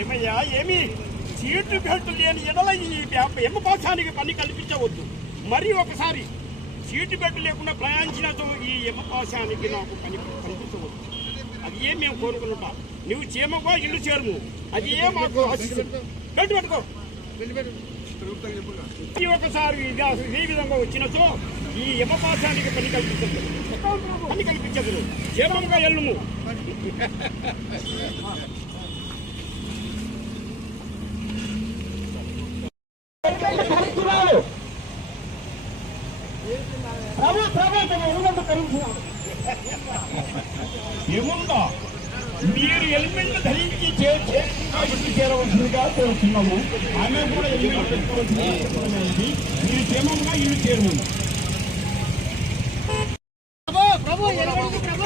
ఏమయ్యా ఏమి seat belt లేని ఎడల ఈ యమపాశానికి పని కల్పించవద్దు. మరి ఒకసారి సీటు బెల్ట్ లేకుండా ప్రయాణించినతో ఈ యమపాశానికి నాకు పని కల్పించవద్దు. అది ఏం మేము కోరుకుంటాం. నువ్వు చేమకో ఇల్లు చేరుము, అది ఏ మాకు బెల్ట్ పెట్టుకో. ఒకసారి ఈ విధంగా వచ్చినచో ఈ యమపాశానికి పని కల్పించదు. క్షేమంగా ఎల్లుము. ఏముందా మీరు హెల్మెట్ ధరించి ఇంటి చేరవలసిందిగా కోరుతున్నాము. ఆమె కూడా హెల్మెట్ పెట్టుకోవాల్సింది. మీరు క్షేమంగా ఇల్లు చేరుము.